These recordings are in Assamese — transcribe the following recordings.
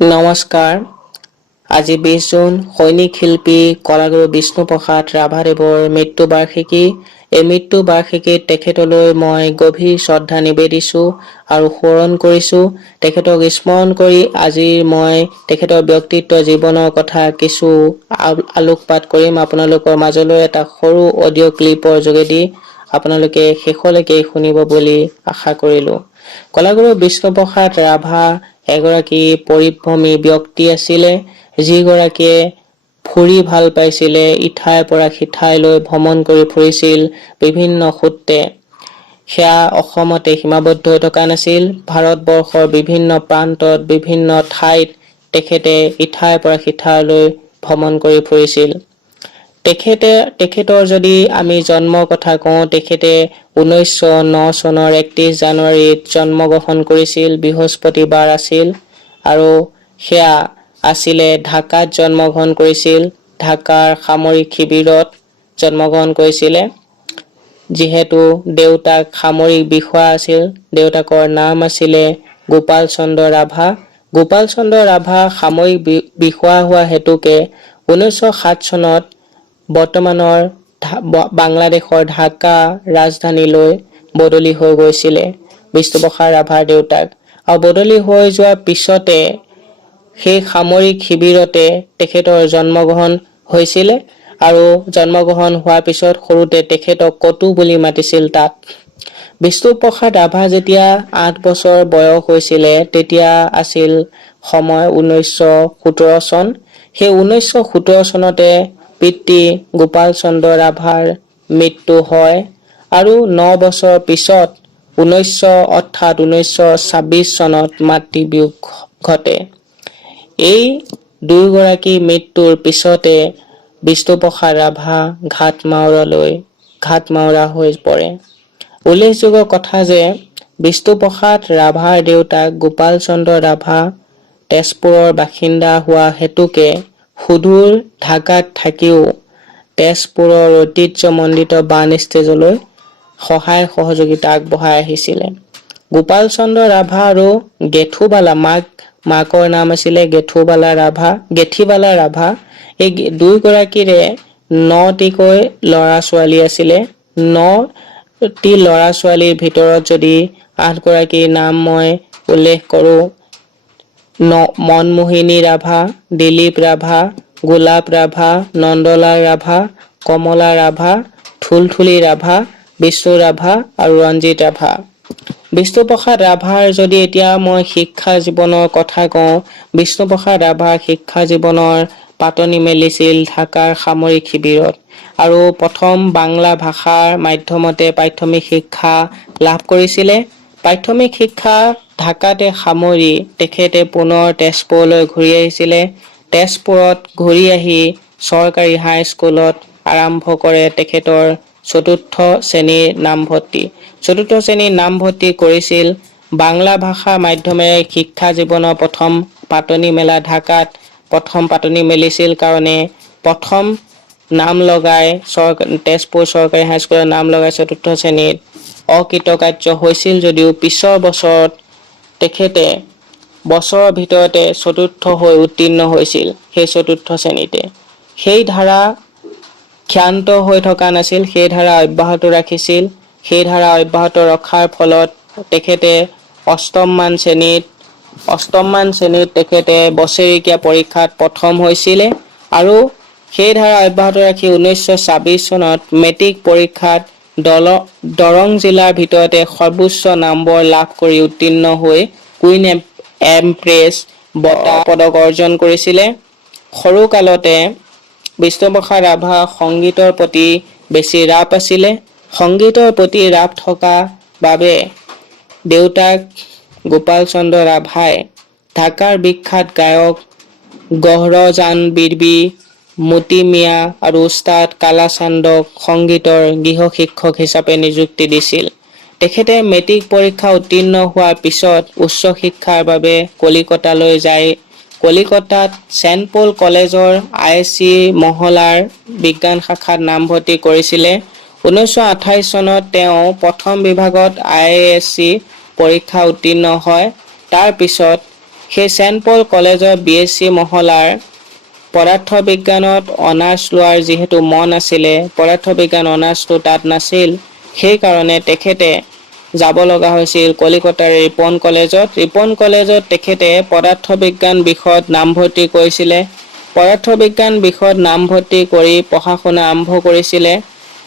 নমস্কাৰ। আজি 20 জুন সৈনিক শিল্পী কলাগুৰু বিষ্ণুপ্ৰসাদ ৰাভাদেৱৰ মৃত্যুবাৰ্ষিকী। এই মৃত্যুবাৰ্ষিকীত তেখেতলৈ মই গভীৰ শ্ৰদ্ধা নিবেদিছোঁ আৰু সোঁৱৰণ কৰিছোঁ। তেখেতক স্মৰণ কৰি আজি মই তেখেতৰ ব্যক্তিত্ব জীৱনৰ কথা কিছু আলোকপাত কৰিম আপোনালোকৰ মাজলৈ এটা সৰু অডিঅ' ক্লিপৰ যোগেদি। আপোনালোকে শেষলৈকে শুনিব বুলি আশা কৰিলোঁ। কলাগুৰু বিষ্ণুপ্ৰসাদ ৰাভা এগৰাকী পৰিভ্ৰমী ব্যক্তি আছিলে, যিগৰাকীয়ে ফুৰি ভাল পাইছিলে, ইঠাইৰ পৰা সিঠাইলৈ ভ্ৰমণ কৰি ফুৰিছিল বিভিন্ন সূত্ৰে। সেয়া অসমতে সীমাবদ্ধ হৈ থকা নাছিল। ভাৰতবৰ্ষৰ বিভিন্ন প্ৰান্তত বিভিন্ন ঠাইত তেখেতে ইঠাইৰ পৰা সিঠাইলৈ ভ্ৰমণ কৰি ফুৰিছিল। তেখেতৰ যদি আমি জন্মৰ কথা কওঁ, তেখেতে 1909 চনৰ 31 জানুৱাৰীত জন্মগ্ৰহণ কৰিছিল। বৃহস্পতিবাৰ আছিল আৰু সেয়া আছিলে ঢাকাত জন্মগ্ৰহণ কৰিছিল। ঢাকাৰ সামৰিক শিবিৰত জন্মগ্ৰহণ কৰিছিলে। যিহেতু দেউতাক সামৰিক বিষয়া আছিল, দেউতাকৰ নাম আছিলে গোপাল চন্দ্ৰ ৰাভা। গোপাল চন্দ্ৰ ৰাভা সামৰিক বিষয়া হোৱা হেতুকে 1907 চনত বৰ্তমানৰ বাংলাদেশৰ ঢাকা ৰাজধানীলৈ বদলি হৈ গৈছিলে বিষ্ণুপ্ৰসাদ ৰাভাৰ দেউতাক। আৰু বদলি হৈ যোৱাৰ পিছতে সেই সামৰিক শিবিৰতে তেখেতৰ জন্মগ্ৰহণ হৈছিলে। আৰু জন্মগ্ৰহণ হোৱাৰ পিছত সৰুতে তেখেতক কটু বুলি মাতিছিল তাত। বিষ্ণুপ্ৰসাদ ৰাভা যেতিয়া 8 বছৰ বয়স হৈছিলে, তেতিয়া আছিল সময় 1917 চন। সেই 1917 চনতে পিতৃ গোপাল চন্দ্ৰ ৰাভাৰ মৃত্যু হয় আৰু 9 বছৰ পিছত 1926 চনত মাতৃবিয়োগ ঘটে। এই দুয়োগৰাকী মৃত্যুৰ পিছতে বিষ্ণুপ্ৰসাদ ৰাভা ঘাটমাউৰা হৈ পৰে। উল্লেখযোগ্য কথা যে বিষ্ণুপ্ৰসাদ ৰাভাৰ দেউতাক গোপাল চন্দ্ৰ ৰাভা তেজপুৰৰ বাসিন্দা হোৱা হেতুকে সুদূৰ ঢাকাত থাকিও তেজপুৰৰ ঐতিহ্যমণ্ডিত বাণ ষ্টেজলৈ সহায় সহযোগিতা আগবঢ়াই আহিছিলে। গোপাল চন্দ্ৰ ৰাভা আৰু গেথুবালা, মাকৰ নাম আছিলে গেথিবালা ৰাভা। এই দুয়োগৰাকীৰে 9টিকৈ ল'ৰা ছোৱালী আছিলে। 9টি ল'ৰা ছোৱালীৰ ভিতৰত যদি 8গৰাকীৰ নাম মই উল্লেখ কৰোঁ: মনমোহিনী ৰাভা, দিলীপ ৰাভা, গোলাপ ৰাভা, নন্দলাল ৰাভা, কমলা ৰাভা, থুলথুলি ৰাভা, বিষ্ণু ৰাভা আৰু ৰঞ্জিত ৰাভা। বিষ্ণুপ্ৰসাদ ৰাভাৰ যদি এতিয়া মই শিক্ষা জীৱনৰ কথা কওঁ, বিষ্ণুপ্ৰসাদ ৰাভাৰ শিক্ষা জীৱনৰ পাতনি মেলিছিল ঢাকাৰ সামৰিক শিবিৰত আৰু প্ৰথম বাংলা ভাষাৰ মাধ্যমতে প্ৰাথমিক শিক্ষা লাভ কৰিছিলে। প্ৰাথমিক শিক্ষা ঢাকাতে সামৰি তেখেতে পুনৰ তেজপুৰলৈ ঘূৰি আহিছিলে। তেজপুৰত ঘূৰি আহি চৰকাৰী হাইস্কুলত আৰম্ভ কৰে তেখেতৰ 4ৰ্থ শ্ৰেণীৰ নামভৰ্তি কৰিছিল। বাংলা ভাষা মাধ্যমেৰে শিক্ষা জীৱনৰ প্ৰথম পাতনি মেলা ঢাকাত প্ৰথম পাতনি মেলিছিল কাৰণে প্ৰথম নাম লগাই তেজপুৰ চৰকাৰী হাইস্কুলত নাম লগাই 4ৰ্থ শ্ৰেণীত অকৃতকাৰ্য হৈছিল যদিও পিছৰ বছৰত তেখেতে বছৰৰ ভিতৰতে 4ৰ্থ হৈ উত্তীৰ্ণ হৈছিল সেই 4ৰ্থ শ্ৰেণীতে। সেই ধাৰা ক্ষান্ত হৈ থকা নাছিল, সেই ধাৰা অব্যাহত ৰাখিছিল। সেই ধাৰা অব্যাহত ৰখাৰ ফলত তেখেতে অষ্টমমান শ্ৰেণীত তেখেতে বছৰেকীয়া পৰীক্ষাত প্ৰথম হৈছিলে আৰু সেই ধাৰা অব্যাহত ৰাখি 1926 চনত মেট্ৰিক পৰীক্ষাত দৰং জিলাৰ ভিতৰতে সৰ্বোচ্চ নম্বৰ লাভ কৰি উত্তীৰ্ণ হৈ কুইন এম্প্ৰেছ বঁটা পদক অৰ্জন কৰিছিলে। সৰুকালতে বিষ্ণুপ্ৰসাদ ৰাভা সংগীতৰ প্ৰতি বেছি ৰাপ আছিলে। সংগীতৰ প্ৰতি ৰাপ থকা বাবে দেউতাক গোপাল চন্দ্ৰ ৰাভাই ঢাকাৰ বিখ্যাত গায়ক গহৰজান বিবি, মতি মিয়া আৰু উস্তাদ কালাচান্দক সংগীতৰ গৃহ শিক্ষক হিচাপে নিযুক্তি দিছিল। তেখেতে মেট্ৰিক পৰীক্ষা উত্তীৰ্ণ হোৱাৰ পিছত উচ্চ শিক্ষাৰ বাবে কলিকতালৈ যায়। কলিকতাত চেণ্ট পল কলেজৰ ISC মহলাৰ বিজ্ঞান শাখাত নামভৰ্তি কৰিছিলে। 1928 চনত তেওঁ প্ৰথম বিভাগত ISC পৰীক্ষা উত্তীৰ্ণ হয়। তাৰ পিছত সেই ছেণ্ট পল কলেজৰ BSc মহলাৰ পদাৰ্থ বিজ্ঞানত অনাৰ্ছ লোৱাৰ যিহেতু মন আছিলে, পদাৰ্থ বিজ্ঞান অনাৰ্ছটো তাত নাছিল, সেইকাৰণে তেখেতে যাব লগা হৈছিল কলিকতাৰ ৰিপন কলেজত। ৰিপন কলেজত তেখেতে পদাৰ্থ বিজ্ঞান বিষয়ত নামভৰ্তি কৰিছিলে। পদাৰ্থ বিজ্ঞান বিষয়ত নামভৰ্তি কৰি পঢ়া শুনা আৰম্ভ কৰিছিলে।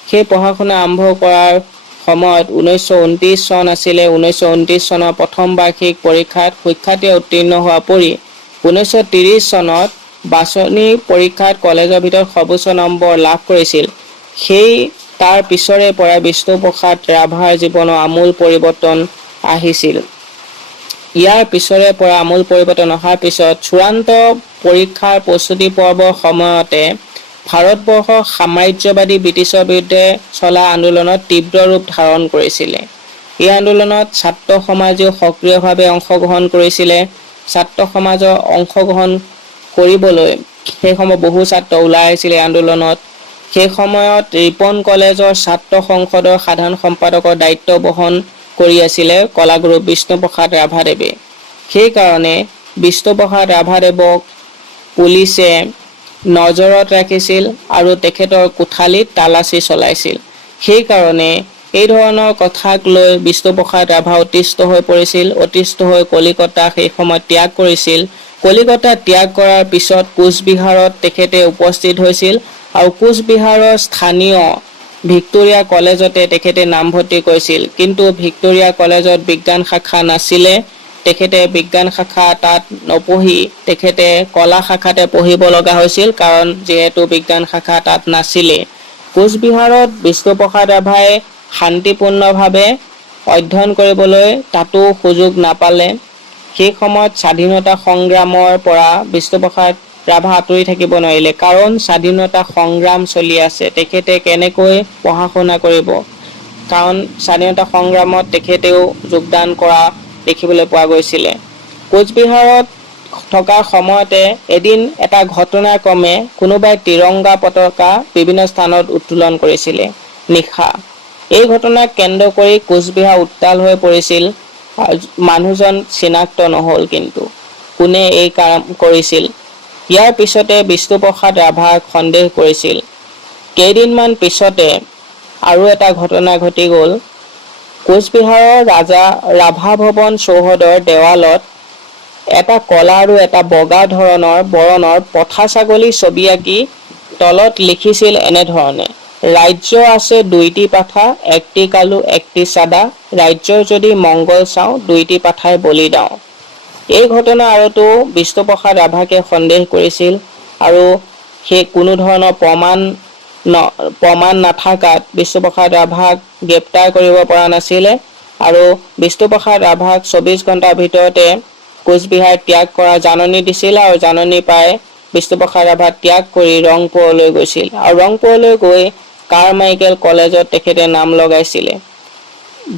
সেই পঢ়া শুনা আৰম্ভ কৰাৰ সময়ত 1929 চন আছিলে। 1929 চনৰ প্ৰথম বাৰ্ষিক পৰীক্ষাত সুখ্যাতিৰে উত্তীৰ্ণ হোৱা পৰি 1930 চনত বাছনি পৰীক্ষাত কলেজৰ ভিতৰত সৰ্বোচ্চ নম্বৰ লাভ কৰিছিল। সেই তাৰ পিছৰে পৰা বিষ্ণুপ্ৰসাদ ৰাভাৰ জীৱনৰ আমূল পৰিৱৰ্তন আহিছিল। ইয়াৰ পিছৰে পৰা আমূল পৰিৱৰ্তন অহাৰ পিছত চূড়ান্ত পৰীক্ষাৰ প্ৰস্তুতি পৰ্বৰ সময়তে ভাৰতবৰ্ষৰ সাম্ৰাজ্যবাদী ব্ৰিটিছৰ বিৰুদ্ধে চলা আন্দোলনত তীব্ৰ ৰূপ ধাৰণ কৰিছিলে। এই আন্দোলনত ছাত্ৰ সমাজেও সক্ৰিয়ভাৱে অংশগ্ৰহণ কৰিছিলে। ছাত্ৰ সমাজৰ অংশগ্ৰহণ কৰিবলৈ সেই সময়ত বহু ছাত্ৰ ওলাই আহিছিলে আন্দোলনত। সেই সময়ত ৰিপন কলেজৰ ছাত্ৰ সংসদৰ সাধাৰণ সম্পাদকৰ দায়িত্ব বহন কৰি আছিলে কলাগুৰু বিষ্ণুপ্ৰসাদ ৰাভাদেৱে। সেইকাৰণে বিষ্ণুপ্ৰসাদ ৰাভাদেৱক পুলিচে নজৰত ৰাখিছিল আৰু তেখেতৰ কোঠালিত তালাচী চলাইছিল। সেইকাৰণে এই ধৰণৰ কথাক লৈ বিষ্ণুপ্ৰসাদ ৰাভা অতিষ্ঠ হৈ পৰিছিল। অতিষ্ঠ হৈ কলিকতা সেই সময়ত ত্যাগ কৰিছিল। কলিকতা ত্যাগ কৰাৰ পিছত কোচবিহাৰত তেখেতে উপস্থিত হৈছিল আৰু কোচবিহাৰৰ স্থানীয় ভিক্টোৰিয়া কলেজতে তেখেতে নামভৰ্তি কৰিছিল। কিন্তু ভিক্টোৰিয়া কলেজত বিজ্ঞান শাখা নাছিলে। তেখেতে বিজ্ঞান শাখা তাত নপঢ়ি তেখেতে কলা শাখাতে পঢ়িব লগা হৈছিল, কাৰণ যিহেতু বিজ্ঞান শাখা তাত নাছিলে। কোচবিহাৰত বিষ্ণুপ্ৰসাদ ৰাভাই শান্তিপূৰ্ণভাৱে অধ্যয়ন কৰিবলৈ তাতো সুযোগ নাপালে। সেই সময়ত স্বাধীনতা সংগ্ৰামৰ পৰা বিষ্ণুপ্ৰসাদ ৰাভা আঁতৰি থাকিব নোৱাৰিলে, কাৰণ স্বাধীনতা সংগ্ৰাম চলি আছে। তেখেতে কেনেকৈ পঢ়া শুনা কৰিব, কাৰণ স্বাধীনতা সংগ্ৰামত তেখেতেও যোগদান কৰা দেখিবলৈ পোৱা গৈছিলে। কোচবিহাৰত থকাৰ সময়তে এদিন এটা ঘটনাক্ৰমে কোনোবাই তিৰংগা পতাকা বিভিন্ন স্থানত উত্তোলন কৰিছিলে নিশা। এই ঘটনাক কেন্দ্ৰ কৰি কোচবিহাৰ উত্তাল হৈ পৰিছিল। মানুহজন চিনাক্ত নহল কিন্তু কোনে এই কাম কৰিছিল। ইয়াৰ পিছতে বিষ্ণুপ্ৰসাদ ৰাভাক সন্দেহ কৰিছিল। কেইদিনমান পিছতে আৰু এটা ঘটনা ঘটি গ'ল। কোচবিহাৰৰ ৰাভা ভৱন চৌহদৰ দেৱালত এটা কলা আৰু এটা বগা ধৰণৰ বৰণৰ পঠা ছাগলী ছবি আঁকি তলত লিখিছিল এনেধৰণে: ৰাজ্য আছে 2টি পাঠা, 1টি কালু 1টি চাদা, ৰাজ্যৰ যদি মংগল চাওঁ 2টি পাঠাই বলি দাওঁ। এই ঘটনা আৰতো বিষ্ণুপ্ৰসাদ ৰাভাকে সন্দেহ কৰিছিল আৰু সেই কোনো ধৰণৰ প্ৰমাণ নাথাকাত বিষ্ণুপ্ৰসাদ ৰাভাক গ্ৰেপ্তাৰ কৰিব পৰা নাছিলে আৰু বিষ্ণুপ্ৰসাদ ৰাভাক 24 ঘণ্টাৰ ভিতৰতে কোচবিহাৰ ত্যাগ কৰা জাননী দিছিল আৰু জাননী পাই বিষ্ণুপ্ৰসাদ ৰাভা ত্যাগ কৰি ৰংপুৰলৈ গৈছিল আৰু ৰংপুৰলৈ গৈ কাৰমাইকেল কলেজত তেখেতে নাম লগাইছিলে।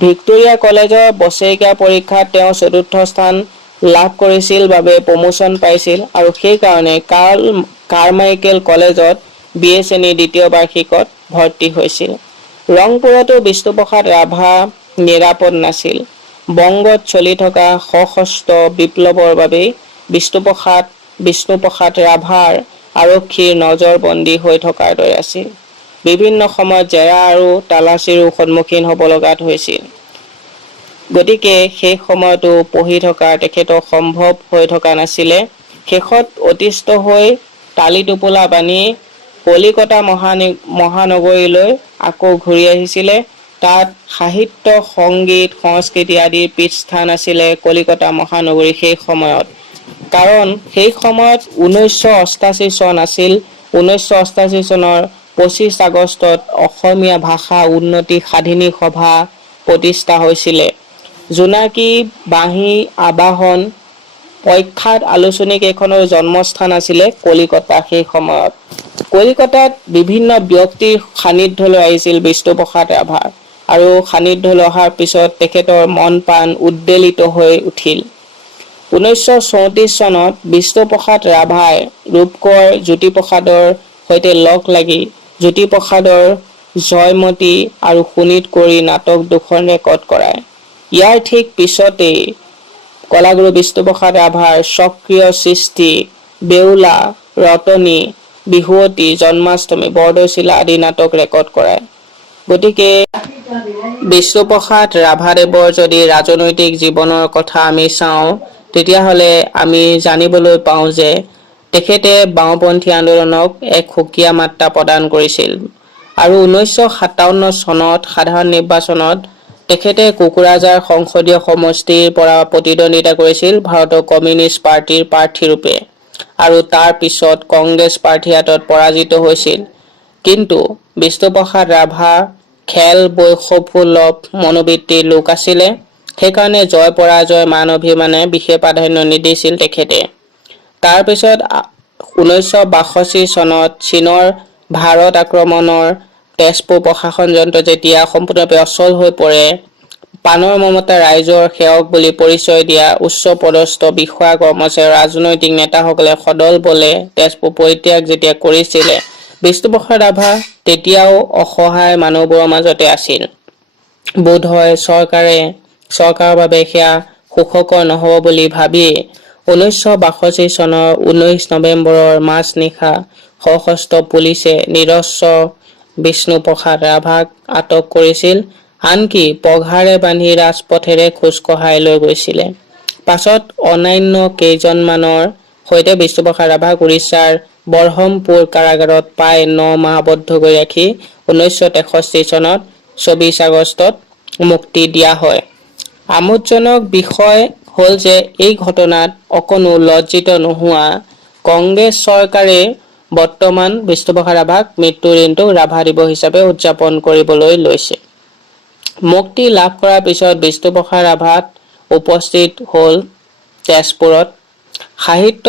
ভিক্টোৰিয়া কলেজৰ বছৰেকীয়া পৰীক্ষাত তেওঁ 4ৰ্থ স্থান লাভ কৰিছিল বাবে প্ৰমোচন পাইছিল আৰু সেইকাৰণে কাৰমাইকেল কলেজত BA শ্ৰেণীৰ 2য় বাৰ্ষিকত ভৰ্তি হৈছিল। ৰংপুৰতো বিষ্ণুপ্ৰসাদ ৰাভা নিৰাপদ নাছিল। বংগত চলি থকা সশস্ত্ৰ বিপ্লৱৰ বাবে বিষ্ণুপ্ৰসাদ ৰাভাৰ আৰক্ষীৰ নজৰবন্দী হৈ থকাৰ দৰে আছিল। বিভিন্ন সময়ত জেৰা আৰু তালাচীৰো সন্মুখীন হ'ব লগাত হৈছিল। গতিকে সেই সময়তো পঢ়ি থকা তেখেতৰ সম্ভৱ হৈ থকা নাছিলে। শেষত অতিষ্ঠ হৈ টালি টোপোলা বান্ধি কলিকতা মহানগৰীলৈ আকৌ ঘূৰি আহিছিলে। তাত সাহিত্য, সংগীত, সংস্কৃতি আদিৰ পীঠস্থান আছিলে কলিকতা মহানগৰী সেই সময়ত। কাৰণ সেই সময়ত 1988 চন আছিল। 1988 চনৰ 25 আগষ্টত অসমীয়া ভাষা উন্নতি সাধিনী সভা প্ৰতিষ্ঠা হৈছিলে। জোনাকী বাঁহী আবাহন প্ৰখ্যাত আলোচনী কেইখনৰ জন্মস্থান আছিলে কলিকতা। সেই সময়ত কলিকতাত বিভিন্ন ব্যক্তিৰ সান্নিধ্যলৈ আহিছিল বিষ্ণুপ্ৰসাদ ৰাভা আৰু সান্নিধ্যলৈ অহাৰ পিছত তেখেতৰ মন প্ৰাণ উদ্বেলিত হৈ উঠিল। 1934 চনত বিষ্ণুপ্ৰসাদ ৰাভাই ৰূপকোঁৱৰ জ্যোতিপ্ৰসাদৰ সৈতে লগ লাগি জ্যোতিপ্ৰসাদৰ জয়মতী আৰু শোণিতকোঁৱৰী নাটক 2খন ৰেকৰ্ড কৰায়। ইয়াৰ ঠিক পিছতেই কলাগুৰু বিষ্ণুপ্ৰসাদ ৰাভাৰ স্বকীয় সৃষ্টি বেউলা, ৰতনী, বিহুৱতী, জন্মাষ্টমী, বৰদৈচিলা আদি নাটক ৰেকৰ্ড কৰায়। গতিকে বিষ্ণুপ্ৰসাদ ৰাভাদেৱৰ যদি ৰাজনৈতিক জীৱনৰ কথা আমি চাওঁ, তেতিয়াহ'লে আমি জানিবলৈ পাওঁ যে তেখেতে বাওঁপন্থী আন্দোলনক এক সুকীয়া মাত্ৰা প্ৰদান কৰিছিল আৰু 1957 চনত সাধাৰণ নিৰ্বাচনত তেখেতে কোকৰাঝাৰ সংসদীয় সমষ্টিৰ পৰা প্ৰতিদ্বন্দ্বিতা কৰিছিল ভাৰতৰ কমিউনিষ্ট পাৰ্টিৰ প্ৰাৰ্থীৰূপে আৰু তাৰ পিছত কংগ্ৰেছ পাৰ্টীৰ হাতত পৰাজিত হৈছিল। কিন্তু বিষ্ণুপ্ৰসাদ ৰাভা খেল বৈষফুলভ মনোবৃত্তিৰ লোক আছিলে, সেইকাৰণে জয় পৰাজয় মান অভিমানে বিশেষ প্ৰাধান্য নিদিছিল তেখেতে। তাৰ পিছত 1962 চনত চীনৰ ভাৰত আক্ৰমণৰ তেজপুৰ প্ৰশাসন যন্ত্ৰ যেতিয়া সম্পূৰ্ণৰূপে অচল হৈ পৰে, পানৰ মমতা ৰাইজৰ সেৱক বুলি পৰিচয় দিয়া উচ্চ পদস্থ বিষয়া কৰ্মচাৰী ৰাজনৈতিক নেতাসকলে সদল বলে তেজপুৰ পৰিত্যাগ যেতিয়া কৰিছিলে, বিষ্ণুপ্ৰসাদ ৰাভা তেতিয়াও অসহায় মানুহবোৰৰ মাজতে আছিল। বোধহয় চৰকাৰৰ বাবে সেয়া সুখকৰ নহ'ব বুলি ভাবি 1962 চনৰ 19 নৱেম্বৰৰ মাজনিশা সশস্ত্ৰ পুলিচে নিৰস্ত্ৰ বিষ্ণুপ্ৰসাদ ৰাভাক আটক কৰিছিল, আনকি পঘাৰে বান্ধি ৰাজপথেৰে খোজ কঢ়াই লৈ গৈছিলে। পাছত অন্যান্য কেইজনমানৰ সৈতে বিষ্ণুপ্ৰসাদ ৰাভাক উৰিষ্যাৰ বৰহমপুৰ কাৰাগাৰত প্ৰায় 9 মাহ আবদ্ধ কৰি ৰাখি 1963 চনত 24 আগষ্টত মুক্তি দিয়া হয়। আমোদজনক বিষয় হ'ল যে এই ঘটনাত অকণো লজ্জিত নোহোৱা কংগ্ৰেছ চৰকাৰে বৰ্তমান বিষ্ণুপ্ৰসাদ ৰাভাক মৃত্যুৰ দিনটো ৰাভা দিৱস হিচাপে উদযাপন কৰিবলৈ লৈছে। মুক্তি লাভ কৰাৰ পিছত বিষ্ণুপ্ৰসাদ ৰাভাত উপস্থিত হ'ল তেজপুৰত। সাহিত্য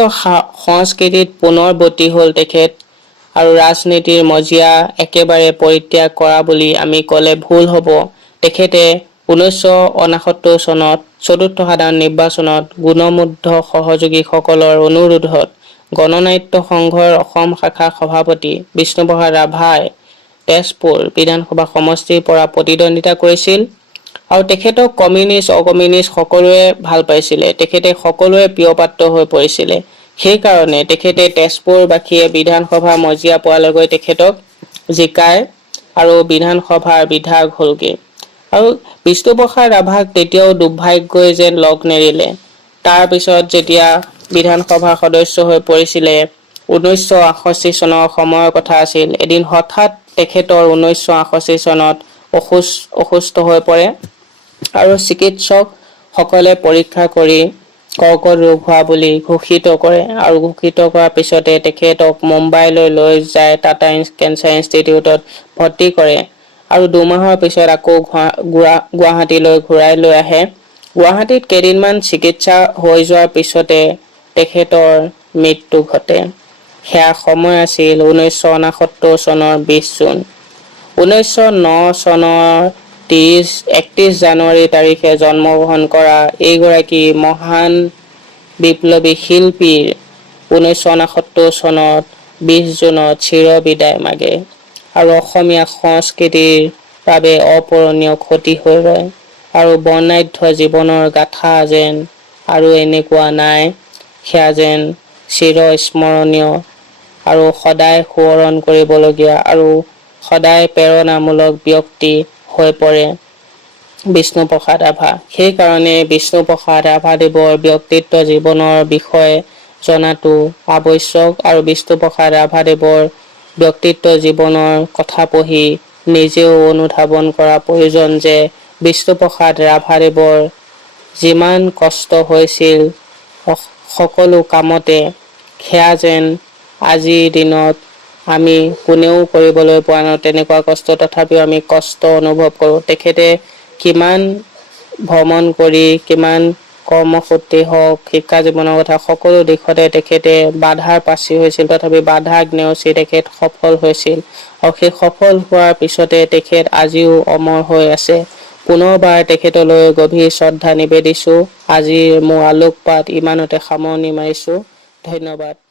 সংস্কৃতিত পুনৰ বৰ্তি হ'ল তেখেত আৰু ৰাজনীতিৰ মজিয়া একেবাৰে পৰিত্যাগ কৰা বুলি আমি ক'লে ভুল হ'ব। তেখেতে 1969 চনত চতুৰ্থ সাধাৰণ নিৰ্বাচনত গুণমুগ্ধ সহযোগীসকলৰ অনুৰোধত গণনাট্য সংঘৰ অসম শাখাৰ সভাপতি বিষ্ণুপ্ৰসাদ ৰাভাই তেজপুৰ বিধানসভা সমষ্টিৰ পৰা প্ৰতিদ্বন্দ্বিতা কৰিছিল আৰু তেখেতক কমিউনিষ্ট অকমিউনিষ্ট সকলোৱে ভাল পাইছিলে, তেখেতে সকলোৱে প্ৰিয়পাত্ৰ হৈ পৰিছিলে। সেইকাৰণে তেখেতে তেজপুৰবাসীয়ে বিধানসভা মজিয়া পোৱালৈকে তেখেতক জিকায় আৰু বিধানসভাৰ বিধায়ক হ'লগে। আৰু বিষ্ণুপ্ৰসাদ ৰাভাক তেতিয়াও দুৰ্ভাগ্যই যেন লগ নেৰিলে। তাৰ পিছত যেতিয়া বিধানসভাৰ সদস্য হৈ পৰিছিলে, 1968 চনৰ সময়ৰ কথা আছিল, এদিন হঠাৎ তেখেতৰ 1968 চনত অসুস্থ হৈ পৰে আৰু চিকিৎসক সকলে পৰীক্ষা কৰি কৰ্কট ৰোগ হোৱা বুলি ঘোষিত কৰে আৰু ঘোষিত কৰাৰ পিছতে তেখেতক মুম্বাইলৈ লৈ যায় টাটা কেঞ্চাৰ ইনষ্টিটিউটত ভৰ্তি কৰে আৰু 2 মাহৰ পিছত আকৌ গুৱাহাটীলৈ ঘূৰাই লৈ আহে। গুৱাহাটীত কেইদিনমান চিকিৎসা হৈ যোৱাৰ পিছতে তেখেতৰ মৃত্যু ঘটে। সেয়া সময় আছিল 1969 চনৰ 20 জুন। 1909 চনৰ 31 জানুৱাৰী তাৰিখে জন্মগ্ৰহণ কৰা এইগৰাকী মহান বিপ্লৱী শিল্পীৰ 1969 চনত 20 জুনত চিৰ বিদায় মাগে আৰু অসমীয়া সংস্কৃতিৰ বাবে অপূৰণীয় ক্ষতি হৈ ৰয় আৰু বৰ্ণাঢ্য জীৱনৰ গাথা যেন আৰু এনেকুৱা নাই, সেয়া যেন চিৰ স্মৰণীয় আৰু সদায় সোঁৱৰণ কৰিবলগীয়া আৰু সদায় প্ৰেৰণামূলক ব্যক্তি হৈ পৰে বিষ্ণুপ্ৰসাদ ৰাভা। সেইকাৰণে বিষ্ণুপ্ৰসাদ ৰাভাদেৱৰ ব্যক্তিত্ব জীৱনৰ বিষয়ে জনাটো আৱশ্যক আৰু বিষ্ণুপ্ৰসাদ ৰাভাদেৱৰ ব্যক্তিত্ব জীৱনৰ কথা পঢ়ি নিজেও অনুধাৱন কৰা প্ৰয়োজন যে বিষ্ণুপ্ৰসাদ ৰাভাদেৱৰ যিমান কষ্ট হৈছিল সকলো কামতে, সেয়া যেন আজিৰ দিনত আমি কোনেও কৰিবলৈ পৰা নাই তেনেকুৱা কষ্ট, তথাপিও আমি কষ্ট অনুভৱ কৰোঁ। তেখেতে কিমান ভ্ৰমণ কৰি, কিমান কৰ্মসূত্ৰে হওক, শিক্ষা জীৱনৰ কথা সকলো দিশতে তেখেতে বাধাৰ পাচি হৈছিল, তথাপি বাধাক নেওচি তেখেত সফল হৈছিল আৰু সেই সফল হোৱাৰ পিছতে তেখেত আজিও অমৰ হৈ আছে। পুনৰবাৰ তেখেতলৈ গভীৰ শ্ৰদ্ধা নিবেদিছোঁ। আজিৰ মোৰ আলোকপাত ইমানতে সামৰণি মাৰিছোঁ। ধন্যবাদ।